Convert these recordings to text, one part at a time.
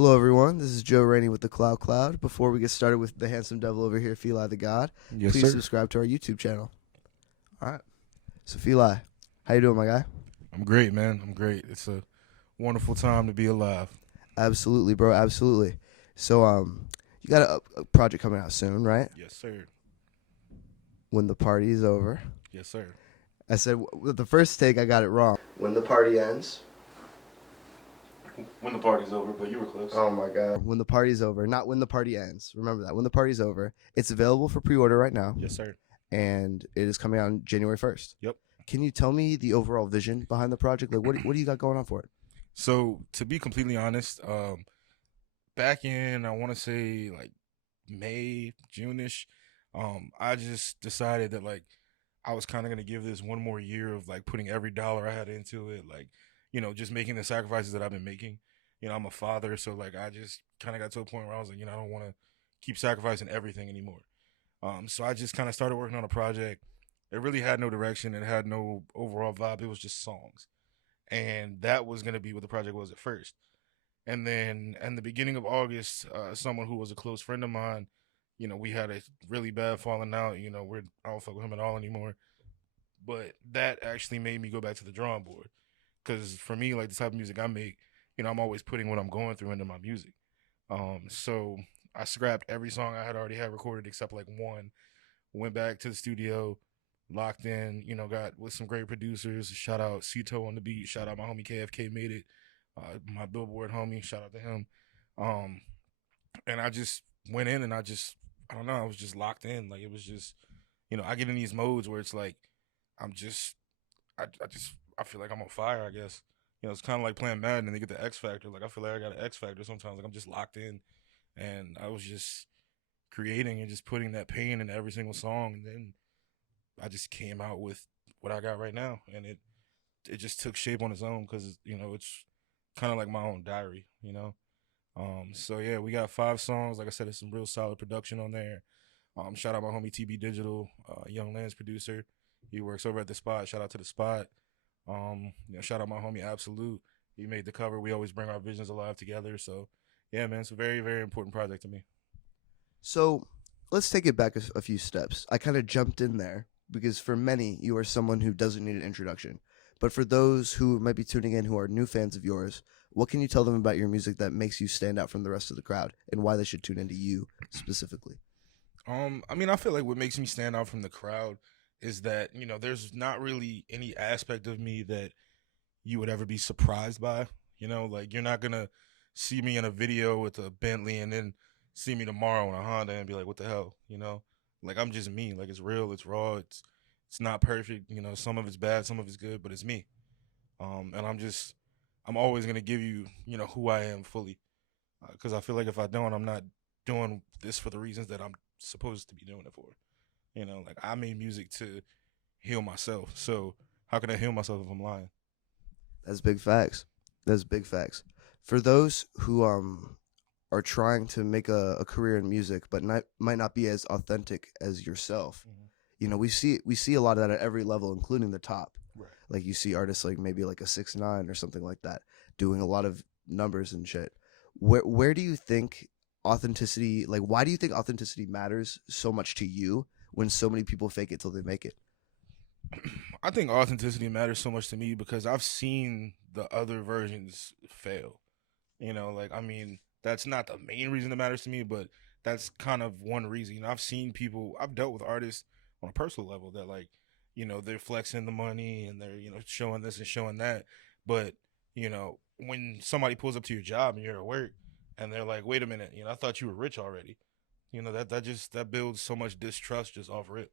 Hello, everyone. This is Joe Rainey with the Cloud. Before we get started with the handsome devil over here, Feli the God, Yes, please sir. subscribe to our YouTube channel. All right. So, Feli, how you doing, my guy? I'm great, man. I'm great. It's a wonderful time to be alive. Absolutely, bro. Absolutely. So, you got a project coming out soon, right? Yes, sir. When the party is over. Yes, sir. I said with the first take, I got it wrong. When the party ends. When the party's over, but you were close. Oh my God. When the party's over, not when the party ends. Remember that. When the party's over. It's available for pre-order right now. Yes, sir. And it is coming out on January 1st. Yep. Can you tell me the overall vision behind the project? Like, what do you got going on for it? So, to be completely honest, back in, I want to say like May, June-ish, I just decided that like I was kind of going to give this one more year of like putting every dollar I had into it, like, just making the sacrifices that I've been making. I'm a father, so like I just kind of got to a point where I was like, I don't want to keep sacrificing everything anymore. So I just kind of started working on a project. It really had no direction. It had no overall vibe. It was just songs. And that was going to be what the project was at first. And then in the beginning of August, someone who was a close friend of mine, we had a really bad falling out. I don't fuck with him at all anymore. But that actually made me go back to the drawing board. Because for me, like the type of music I make, I'm always putting what I'm going through into my music. So I scrapped every song I had already had recorded except like one. Went back to the studio, locked in, got with some great producers. Shout out Cito on the beat. Shout out my homie KFK made it. My Billboard homie. Shout out to him. Um, and I just went in and I don't know, I was just locked in. Like it was just, I get in these modes where it's like I'm just, I feel like I'm on fire. I guess. It's kind of like playing Madden and they get the X Factor. Like I feel like I got an X Factor sometimes. Like I'm just locked in, and I was just creating and just putting that pain in every single song, and then I just came out with what I got right now, and it just took shape on its own because it's kind of like my own diary. So yeah, we got 5 songs. Like I said, it's some real solid production on there. Shout out my homie TB Digital, Young Lance producer. He works over at the Spot. Shout out to the Spot. Shout out my homie Absolute. He made the cover. We always bring our visions alive together. So yeah, man, it's a very, very important project to me. So, let's take it back a few steps. I kind of jumped in there because for many, you are someone who doesn't need an introduction. But for those who might be tuning in who are new fans of yours, what can you tell them about your music that makes you stand out from the rest of the crowd and why they should tune into you specifically? I feel like what makes me stand out from the crowd is that, there's not really any aspect of me that you would ever be surprised by. Like you're not gonna see me in a video with a Bentley and then see me tomorrow in a Honda and be like, what the hell? Like I'm just me. Like it's real, it's raw, it's not perfect. Some of it's bad, some of it's good, but it's me. And I'm always gonna give you, who I am fully, because I feel like if I don't, I'm not doing this for the reasons that I'm supposed to be doing it for. Like I made music to heal myself. So how can I heal myself if I'm lying? That's big facts. That's big facts. For those who are trying to make a career in music but might not be as authentic as yourself, we see a lot of that at every level, including the top. Right. Like you see artists like maybe like a 6ix9ine or something like that doing a lot of numbers and shit. Where do you think authenticity, like why do you think authenticity matters so much to you when so many people fake it till they make it? I think authenticity matters so much to me because I've seen the other versions fail. That's not the main reason it matters to me, but that's kind of one reason. I've dealt with artists on a personal level that like, they're flexing the money and they're, showing this and showing that. But, when somebody pulls up to your job and you're at work and they're like, wait a minute, I thought you were rich already. That builds so much distrust just off rip.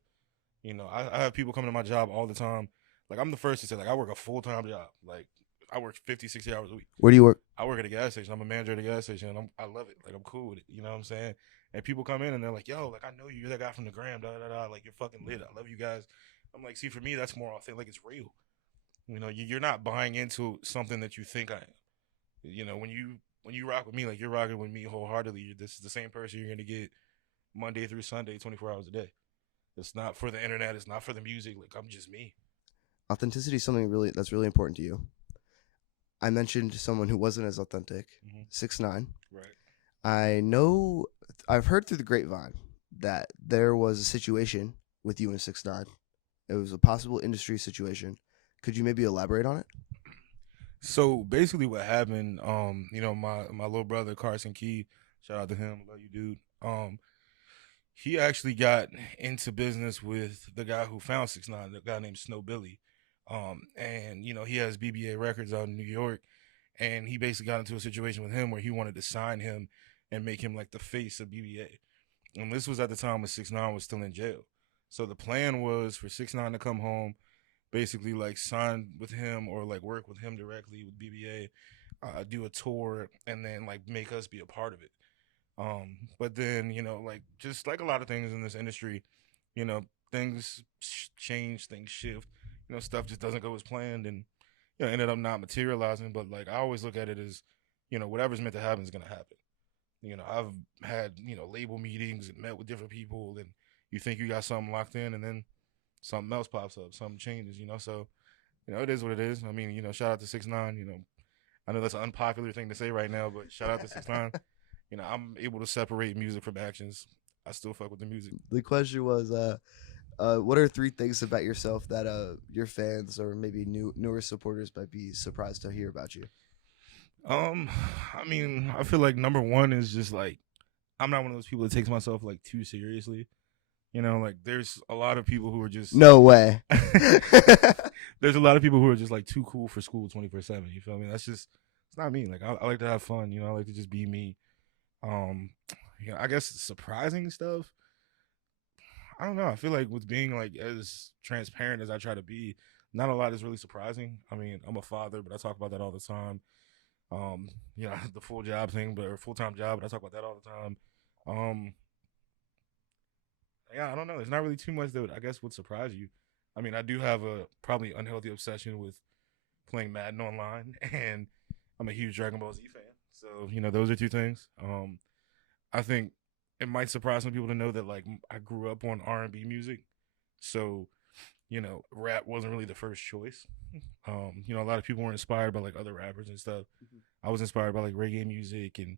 I have people coming to my job all the time. Like I'm the first to say like I work a full-time job. Like I work 50, 60 hours a week. Where do you work? I work at a gas station. I'm a manager at a gas station and I love it. Like I'm cool with it. You know what I'm saying? And people come in and they're like, yo, like I know you. You're that guy from the gram, da da da. Like you're fucking lit. I love you guys. I'm like, see, for me, that's more authentic. Like it's real. You're not buying into something that you think I am. When you rock with me, like you're rocking with me wholeheartedly. This is the same person you're gonna get Monday through Sunday, 24 hours a day. It's not for the internet. It's not for the music. Like I'm just me. Authenticity is something that's really important to you. I mentioned someone who wasn't as authentic, Hmm. 6ix9ine. Right. I know I've heard through the grapevine that there was a situation with you and 6ix9ine. It was a possible industry situation. Could you maybe elaborate on it? So basically, what happened? My little brother Carson Key, shout out to him, love you, dude. He actually got into business with the guy who found 6ix9ine, the guy named Snow Billy. And he has BBA Records out in New York, and he basically got into a situation with him where he wanted to sign him and make him like the face of BBA. And this was at the time when 6ix9ine was still in jail. So the plan was for 6ix9ine to come home, basically like sign with him or like work with him directly with BBA, do a tour, and then like make us be a part of it. But then like just like a lot of things in this industry, you know, things change, things shift. Stuff just doesn't go as planned, and ended up not materializing. But like I always look at it as, whatever's meant to happen is gonna happen. I've had label meetings and met with different people, and you think you got something locked in, and then something else pops up, something changes. So it is what it is. I mean, shout out to 6ix9ine. I know that's an unpopular thing to say right now, but shout out to 6ix9ine. I'm able to separate music from actions. I still fuck with the music. The question was, what are three things about yourself that your fans or maybe newer supporters might be surprised to hear about you? Um, I mean, I feel like number one is just like I'm not one of those people that takes myself like too seriously. Like there's a lot of people who are just No way. there's a lot of people who are just like too cool for school 24/7. You feel me? That's just it's not me. Like I like to have fun. I like to just be me. Um, I guess surprising stuff. I don't know. I feel like with being like as transparent as I try to be, not a lot is really surprising. I mean, I'm a father, but I talk about that all the time. The full job thing, but or full time job, but I talk about that all the time. Um, yeah, I don't know. There's not really too much that I guess would surprise you. I mean, I do have a probably unhealthy obsession with playing Madden online, and I'm a huge Dragon Ball Z fan. So those are two things. I think it might surprise some people to know that like I grew up on R&B music, so rap wasn't really the first choice. A lot of people were inspired by like other rappers and stuff. I was inspired by like reggae music, and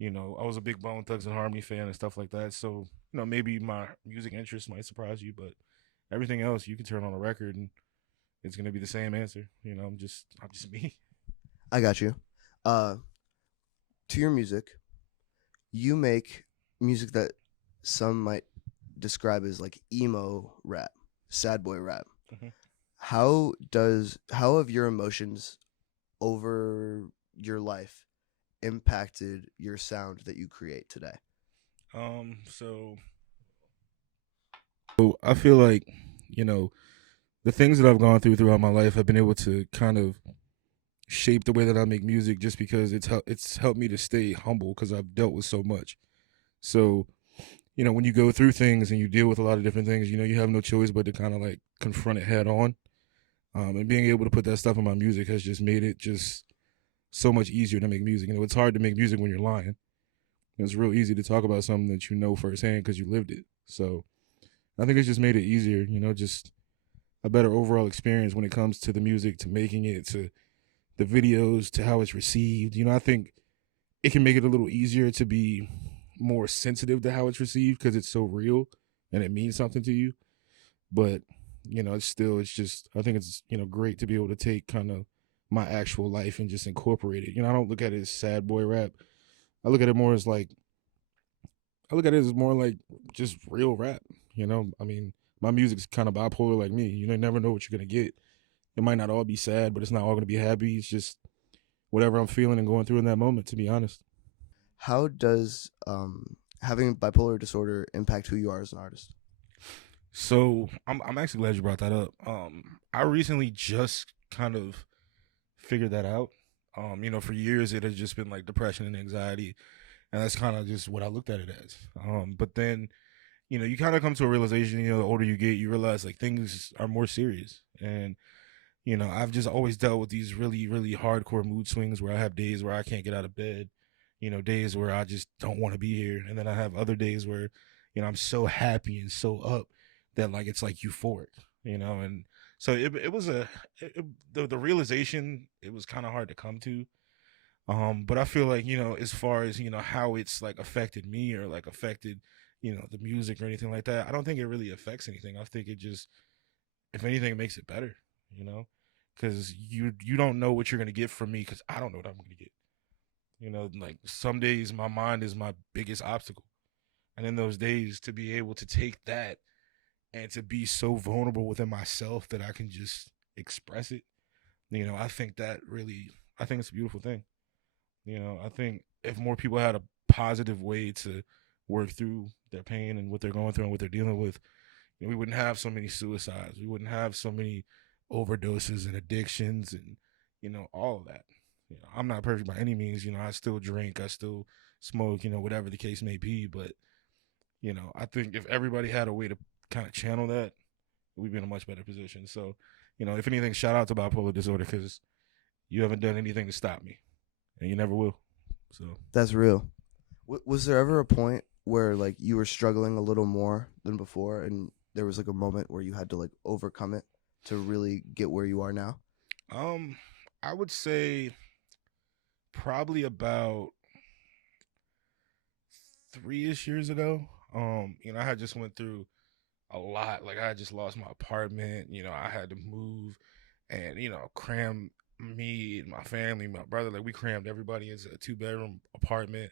I was a big Bone Thugs and Harmony fan and stuff like that. So maybe my music interests might surprise you, but everything else you can turn on a record and it's gonna be the same answer. I'm just me. I got you. Uh, to your music, you make music that some might describe as like emo rap, sad boy rap. Mhm. How have your emotions over your life impacted your sound that you create today? So I feel like the things that I've gone throughout my life have been able to kind of shape the way that I make music, just because it's helped me to stay humble because I've dealt with so much. So when you go through things and you deal with a lot of different things, you have no choice but to kind of like confront it head on. And being able to put that stuff in my music has just made it just so much easier to make music. It's hard to make music when you're lying. It's real easy to talk about something that you know firsthand because you lived it. So I think it's just made it easier, just a better overall experience when it comes to the music, to making it, to the videos, to how it's received. I think it can make it a little easier to be more sensitive to how it's received because it's so real and it means something to you. But it's just I think it's great to be able to take kind of my actual life and just incorporate it. I don't look at it as sad boy rap. I look at it more as like I look at it as more like just real rap. I mean, my music's kind of bipolar like me. You never know what you're gonna get. It might not all be sad, but it's not all gonna be happy. It's just whatever I'm feeling and going through in that moment. To be honest. How does having bipolar disorder impact who you are as an artist? So I'm actually glad you brought that up. I recently just kind of figured that out. For years it has just been like depression and anxiety, and that's kind of just what I looked at it as. But then, you kind of come to a realization. The older you get, you realize like things are more serious, and I've just always dealt with these really, really hardcore mood swings where I have days where I can't get out of bed, days where I just don't want to be here. And then I have other days where, I'm so happy and so up that like it's like euphoric, and So it was the realization, it was kind of hard to come to. But I feel like, as far as, how it's like affected me or like affected, the music or anything like that, I don't think it really affects anything. I think it just, if anything, it makes it better, you know, because you don't know what you're gonna get from me because I don't know what I'm gonna get. Like some days my mind is my biggest obstacle, and in those days to be able to take that and to be so vulnerable within myself that I can just express it, I think that really, I think it's a beautiful thing. I think if more people had a positive way to work through their pain and what they're going through and what they're dealing with, we wouldn't have so many suicides. We wouldn't have so many overdoses and addictions and, all of that. I'm not perfect by any means. I still drink, I still smoke, whatever the case may be. But, I think if everybody had a way to kind of channel that, we'd be in a much better position. So, if anything, shout out to bipolar disorder because you haven't done anything to stop me and you never will. So That's real. Was there ever a point where like you were struggling a little more than before, and there was like a moment where you had to like overcome it to really get where you are now? um I would say probably about 3ish years ago. I had just went through a lot. Like I had just lost my apartment. I had to move, and cram me and my family, my brother. Like we crammed everybody into a 2-bedroom apartment.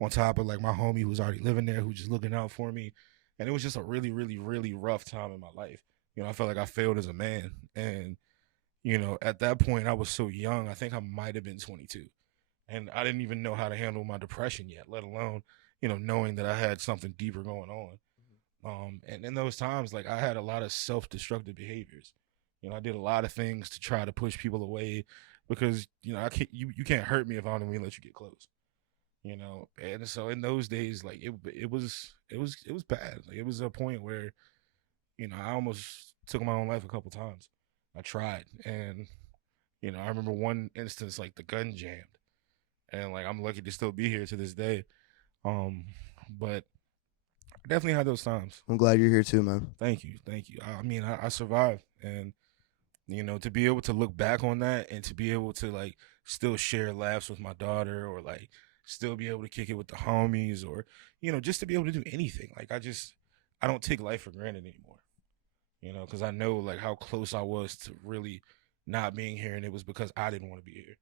On top of like my homie who was already living there, who was just looking out for me, and it was just a really, really, really rough time in my life. I felt like I failed as a man, and at that point I was so young. I think I might have been 22, and I didn't even know how to handle my depression yet, let alone knowing that I had something deeper going on. And in those times, like I had a lot of self-destructive behaviors. I did a lot of things to try to push people away because I can't, you can't hurt me if I don't even let you get close. And so in those days, like it was bad. Like it was a point where I almost took my own life a couple times. I tried, and I remember one instance like the gun jammed, and like I'm lucky to still be here to this day. Um, but I definitely had those times. I'm glad you're here too, man. Thank you, thank you. I mean, I survived, and to be able to look back on that and to be able to like still share laughs with my daughter or like still be able to kick it with the homies or just to be able to do anything. Like I don't take life for granted anymore. Because I know like how close I was to really not being here, and it was because I didn't want to be here.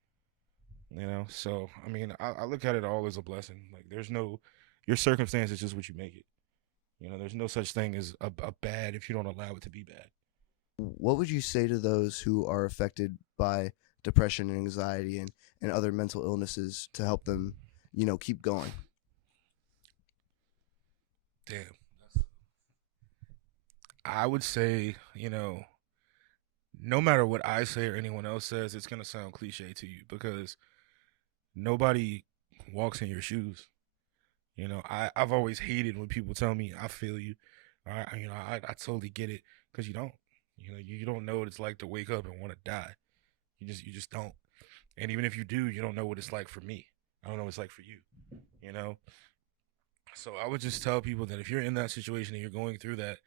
So I mean, I look at it all as a blessing. Like there's no, your circumstance is just what you make it. There's no such thing as a bad if you don't allow it to be bad. What would you say to those who are affected by depression and anxiety and other mental illnesses to help them, keep going? Damn. I would say, no matter what I say or anyone else says, it's gonna sound cliche to you because nobody walks in your shoes. I've always hated when people tell me I feel you. I totally get it because you don't. You don't know what it's like to wake up and want to die. You just don't. And even if you do, you don't know what it's like for me. I don't know what it's like for you. You know. So I would just tell people that if you're in that situation and you're going through that,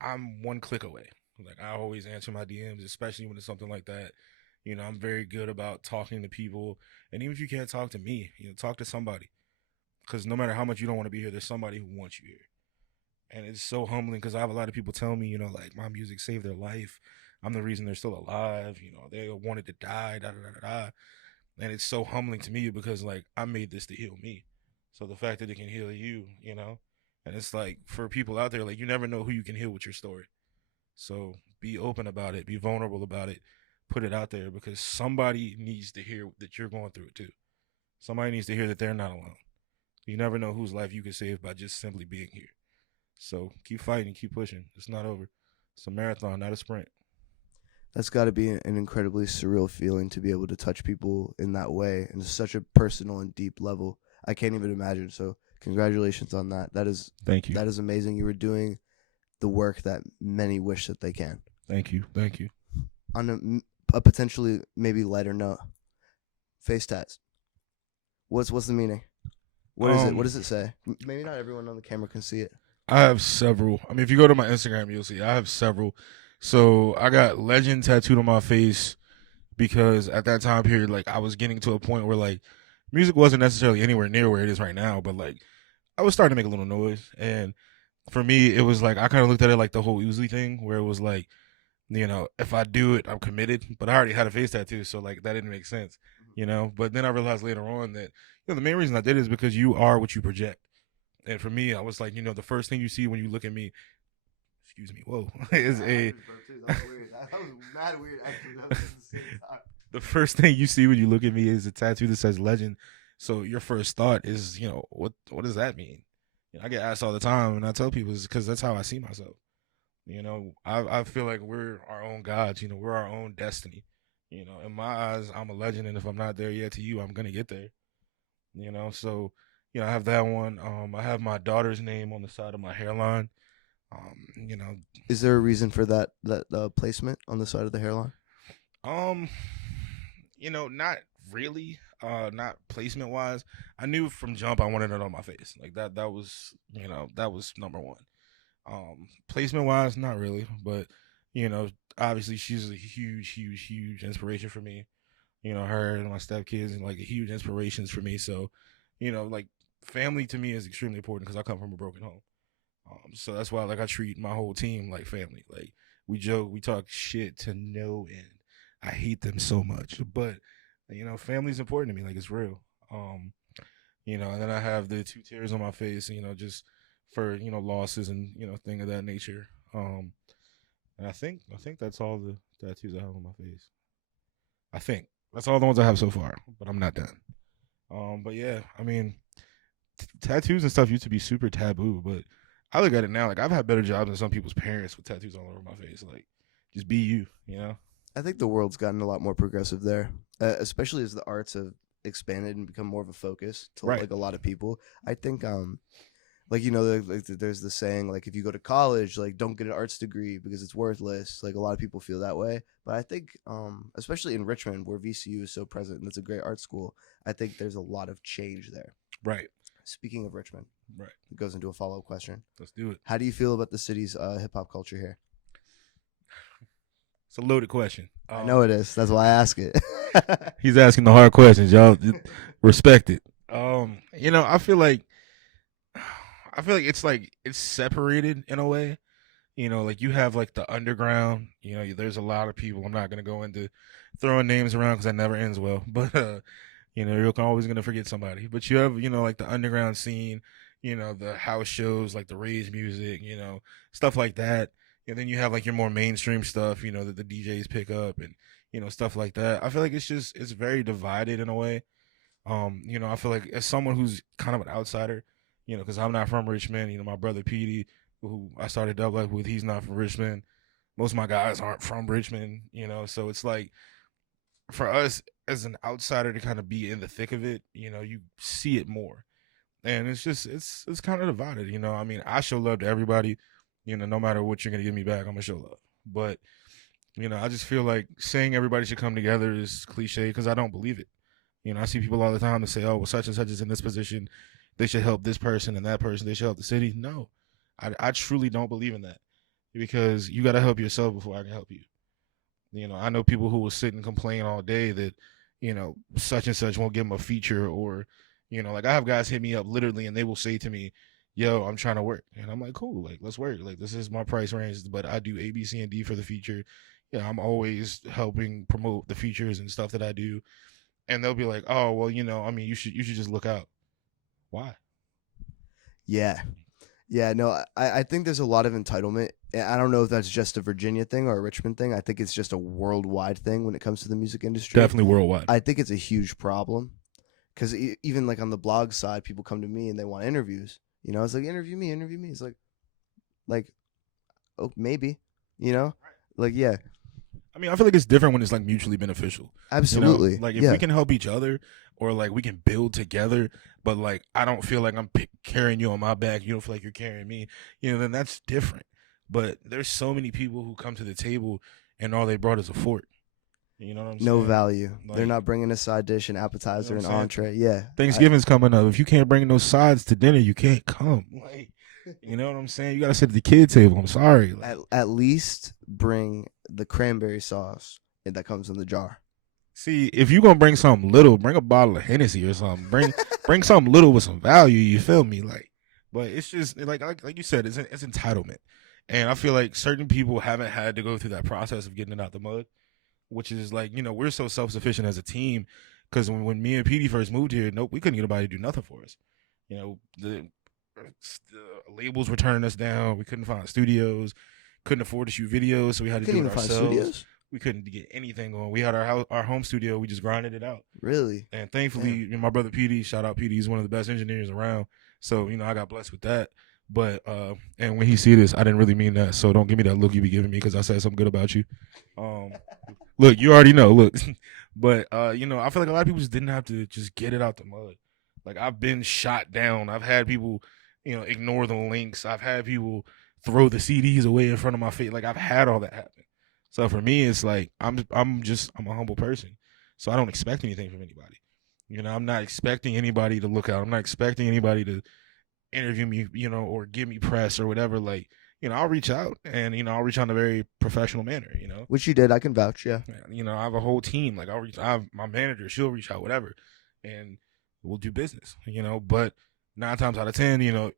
I'm one click away. Like I always answer my DMs, especially when it's something like that. I'm very good about talking to people, and even if you can't talk to me, talk to somebody. Because no matter how much you don't want to be here, there's somebody who wants you here. And it's so humbling because I have a lot of people tell me, like my music saved their life. I'm the reason they're still alive. They wanted to die, da da da da da. And it's so humbling to me because like I made this to heal me. So the fact that it can heal you, and it's like for people out there, like you never know who you can heal with your story. So be open about it, be vulnerable about it, put it out there because somebody needs to hear that you're going through it too. Somebody needs to hear that they're not alone. You never know whose life you can save by just simply being here. So keep fighting, keep pushing. It's not over. It's a marathon, not a sprint. That's got to be an incredibly surreal feeling to be able to touch people in that way and such a personal and deep level. I can't even imagine. So congratulations on that. Thank you. That is amazing. You were doing the work that many wish that they can. Thank you. On a potentially maybe lighter note, face tats. What's the meaning? What is it? What does it say? Maybe not everyone on the camera can see it. I have several. I mean, if you go to my Instagram, you'll see I have several So I got legend tattooed on my face because at that time period, like I was getting to a point where like music wasn't necessarily anywhere near where it is right now, but like I was starting to make a little noise. And for me, it was like I kind of looked at it like the whole Uzi thing, where it was like, if I do it, I'm committed. But I already had a face tattoo, so like that didn't make sense, But then I realized later on that the main reason I did it is because you are what you project. And for me, I was like, the first thing you see when you look at me, excuse me, whoa, is a. That was weird. That was mad weird. Actually, that was at the same time. The first thing you see when you look at me is a tattoo that says legend. So your first thought is, what does that mean? I get asked all the time, and I tell people it's because that's how I see myself. I feel like we're our own gods. We're our own destiny. In my eyes, I'm a legend, and if I'm not there yet to you, I'm gonna get there. So I have that one. I have my daughter's name on the side of my hairline. You know, Is there a reason for that placement on the side of the hairline? um, not really. Not placement wise. I knew from jump I wanted it on my face. Like that was that was number one. Placement wise, not really, but obviously she's a huge, huge, huge inspiration for me. Her and my stepkids and like huge inspirations for me. So, like family to me is extremely important because I come from a broken home. So that's why like I treat my whole team like family. Like we joke, we talk shit to no end. I hate them so much, but family's important to me. Like it's real. And then I have the two tears on my face. Just for losses and thing of that nature. And I think that's all the tattoos I have on my face. I think that's all the ones I have so far, but I'm not done. But yeah, I mean, tattoos and stuff used to be super taboo, but I look at it now like I've had better jobs than some people's parents with tattoos all over my face. Like, just be you. I think the world's gotten a lot more progressive there, especially as the arts have expanded and become more of a focus to Right. like a lot of people. I think like there's the saying like if you go to college, like don't get an arts degree because it's worthless. Like a lot of people feel that way, but I think especially in Richmond where VCU is so present and it's a great art school, I think there's a lot of change there. Right. Speaking of Richmond, Right. it goes into a follow-up question. Let's do it. How do you feel about the city's hip hop culture here? It's a loaded question. I know it is. That's why I ask it. He's asking the hard questions, y'all. Respect it. I feel like it's separated in a way. Like you have like the underground. There's a lot of people. I'm not gonna go into throwing names around because that never ends well. But you're always gonna forget somebody. But you have like the underground scene. The house shows like the rage music. Stuff like that. And then you have like your more mainstream stuff. That the DJs pick up and stuff like that. I feel like it's very divided in a way. I feel like as someone who's kind of an outsider, because I'm not from Richmond. My brother Petey, who I started Dub Life with, he's not from Richmond. Most of my guys aren't from Richmond. So it's like for us as an outsider to kind of be in the thick of it, you see it more, and it's kind of divided. I mean, I show love to everybody. No matter what you're gonna give me back, I'm gonna show love. But I just feel like saying everybody should come together is cliche because I don't believe it. I see people all the time that say, "Oh, well, such and such is in this position. They should help this person and that person. They should help the city." No, I truly don't believe in that because you got to help yourself before I can help you. I know people who will sit and complain all day that, such and such won't give them a feature or, like I have guys hit me up literally and they will say to me, "Yo, I'm trying to work." And I'm like, "Cool, like let's work. Like this is my price range, but I do A, B, C, and D for the feature." I'm always helping promote the features and stuff that I do. And they'll be like, "Oh, well, I mean, you should just look out." Why? Yeah. No, I think there's a lot of entitlement. I don't know if that's just a Virginia thing or a Richmond thing. I think it's just a worldwide thing when it comes to the music industry. Definitely worldwide. I think it's a huge problem because even like on the blog side, people come to me and they want interviews. It's like, interview me. It's like, oh, maybe, like, yeah. I mean, I feel like it's different when it's like mutually beneficial. Absolutely. Like if we can help each other or like we can build together, but like I don't feel like I'm carrying you on my back. You don't feel like you're carrying me. Then that's different. But there's so many people who come to the table and all they brought is a fork. You know what I'm saying? No value. Like, they're not bringing a side dish, an appetizer, an entree. Yeah. Thanksgiving's coming up. If you can't bring those sides to dinner, you can't come. Like, You know what I'm saying? You gotta sit at the kid table. I'm sorry. Like, At least bring the cranberry sauce that comes in the jar. see, if you gonna bring something little, bring a bottle of Hennessy or something. Bring something little with some value. You feel me? Like, but it's just like you said, it's entitlement, and I feel like certain people haven't had to go through that process of getting it out the mud, which is like, we're so self sufficient as a team. Because when me and PD first moved here, nope, we couldn't get anybody to do nothing for us. The labels were turning us down. We couldn't find studios, couldn't afford to shoot videos, so we had to Couldn't do it even find ourselves. studios? We couldn't get anything going. We had our home studio. We just grinded it out. Really? And thankfully, my brother PD, shout out PD, he's one of the best engineers around. So, I got blessed with that. But and when he see this, I didn't really mean that. So don't give me that look you be giving me because I said something good about you. Look, you already know. Look, but I feel like a lot of people just didn't have to just get it out the mud. Like, I've been shot down. I've had people, ignore the links. I've had people throw the CDs away in front of my face. Like, I've had all that happen. So for me, it's like I'm a humble person. So I don't expect anything from anybody. I'm not expecting anybody to look out. I'm not expecting anybody to interview me, or give me press or whatever. Like, I'll reach out and, I'll reach out in a very professional manner, Which you did. I can vouch, yeah. I have a whole team. Like, I have my manager, she'll reach out, whatever, and we'll do business, but 9 times out of 10,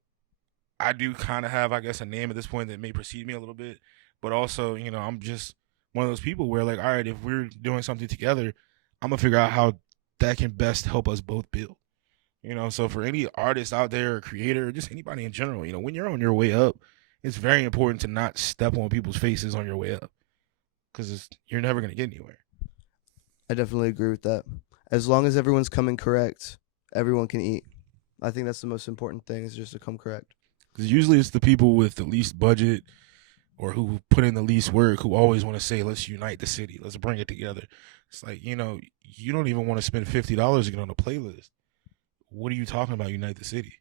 I do kind of have, I guess, a name at this point that may precede me a little bit, but also, I'm just one of those people where, like, all right, if we're doing something together, I'm gonna figure out how that can best help us both build. So for any artist out there, or creator, or just anybody in general, when you're on your way up, it's very important to not step on people's faces on your way up, because you're never going to get anywhere. I definitely agree with that. As long as everyone's coming correct, everyone can eat. I think that's the most important thing, is just to come correct. Because usually it's the people with the least budget or who put in the least work who always want to say, let's unite the city, let's bring it together. It's like, you don't even want to spend $50 to get on a playlist. What are you talking about, unite the city?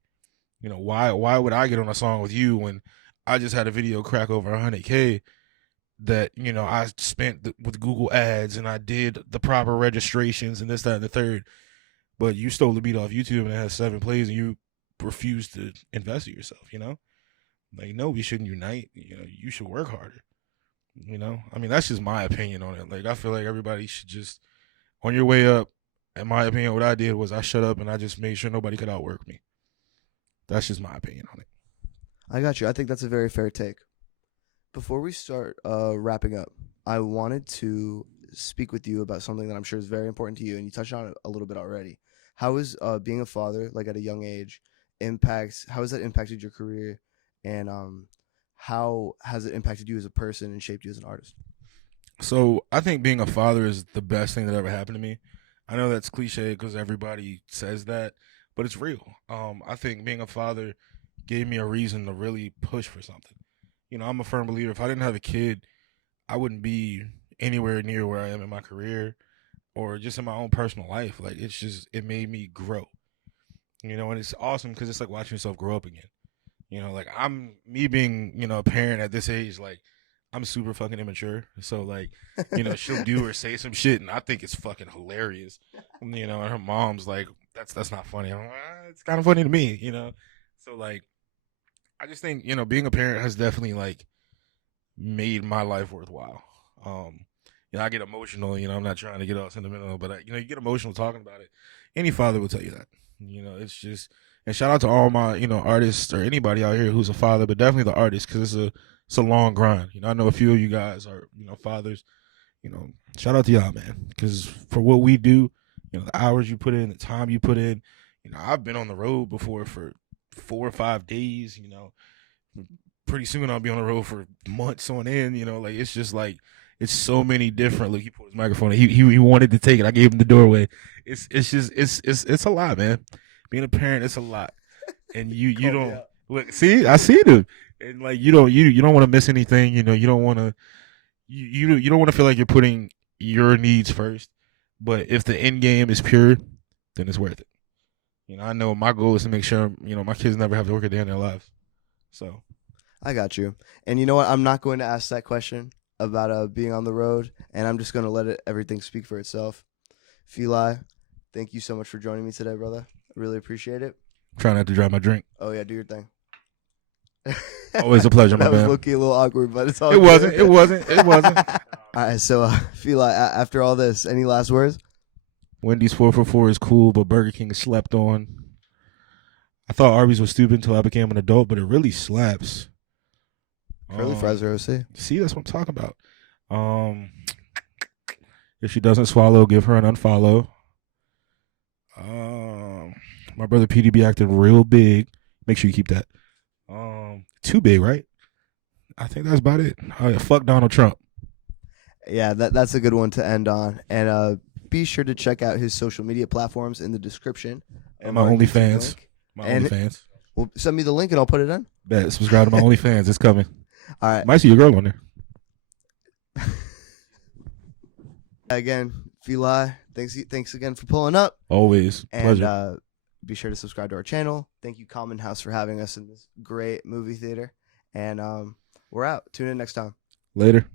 Why would I get on a song with you when I just had a video crack over 100K that, I spent with Google ads and I did the proper registrations and this, that, and the third, but you stole the beat off YouTube and it has 7 plays and you refuse to invest in yourself, Like, no, we shouldn't unite. You should work harder. That's just my opinion on it. Like, I feel like everybody should just, on your way up, in my opinion, what I did was I shut up and I just made sure nobody could outwork me. That's just my opinion on it. I got you. I think that's a very fair take. Before we start wrapping up, I wanted to speak with you about something that I'm sure is very important to you, and you touched on it a little bit already. How is being a father, like at a young age, how has that impacted your career, and how has it impacted you as a person and shaped you as an artist? So I think being a father is the best thing that ever happened to me. I know that's cliche because everybody says that, but it's real. I think being a father gave me a reason to really push for something. I'm a firm believer. If I didn't have a kid, I wouldn't be anywhere near where I am in my career or just in my own personal life. Like, it made me grow. And it's awesome because it's like watching yourself grow up again. Like, me being, a parent at this age, like, I'm super fucking immature. So, like, she'll do or say some shit, and I think it's fucking hilarious. And her mom's like, that's not funny. I'm like, it's kind of funny to me, So, like, I just think, being a parent has definitely, like, made my life worthwhile. I get emotional, I'm not trying to get all sentimental, but, you get emotional talking about it. Any father will tell you that. It's just, and shout out to all my, artists or anybody out here who's a father, but definitely the artists, because it's a long grind. I know a few of you guys are, fathers. Shout out to y'all, man, because for what we do, the hours you put in, the time you put in, I've been on the road before for 4 or 5 days. Pretty soon I'll be on the road for months on end. Like, it's just like, it's so many different. Look, he pulled his microphone. He wanted to take it. I gave him the doorway. It's a lot, man. Being a parent, it's a lot, and you don't look. See, I see them, and like you don't want to miss anything. You don't want to you don't want to feel like you're putting your needs first. But if the end game is pure, then it's worth it. I know my goal is to make sure my kids never have to work a day in their lives. So, I got you. And you know what? I'm not going to ask that question about being on the road, and I'm just going to let everything speak for itself. Feli, thank you so much for joining me today, brother. I really appreciate it. Try not to drive my drink. Oh, yeah, do your thing. Always a pleasure, my That was man. low-key a little awkward, but it's all It wasn't. good. It wasn't. It wasn't. All right, so Fila, after all this, any last words? Wendy's 4 for $4 is cool, but Burger King is slept on. I thought Arby's was stupid until I became an adult, but it really slaps. Curly fries are OC. See, that's what I'm talking about. If she doesn't swallow, give her an unfollow. My brother PDB acting real big. Make sure you keep that. Too big, right? I think that's about it. Oh yeah, fuck Donald Trump. Yeah, that's a good one to end on. And be sure to check out his social media platforms in the description. And my OnlyFans. And OnlyFans. Well, send me the link and I'll put it in. Bet. Subscribe to my OnlyFans. It's coming. All right. Might see your girl on there. Again, Fila, thanks again for pulling up. Always. And Pleasure. be sure to subscribe to our channel. Thank you, Common House, for having us in this great movie theater. And we're out. Tune in next time. Later.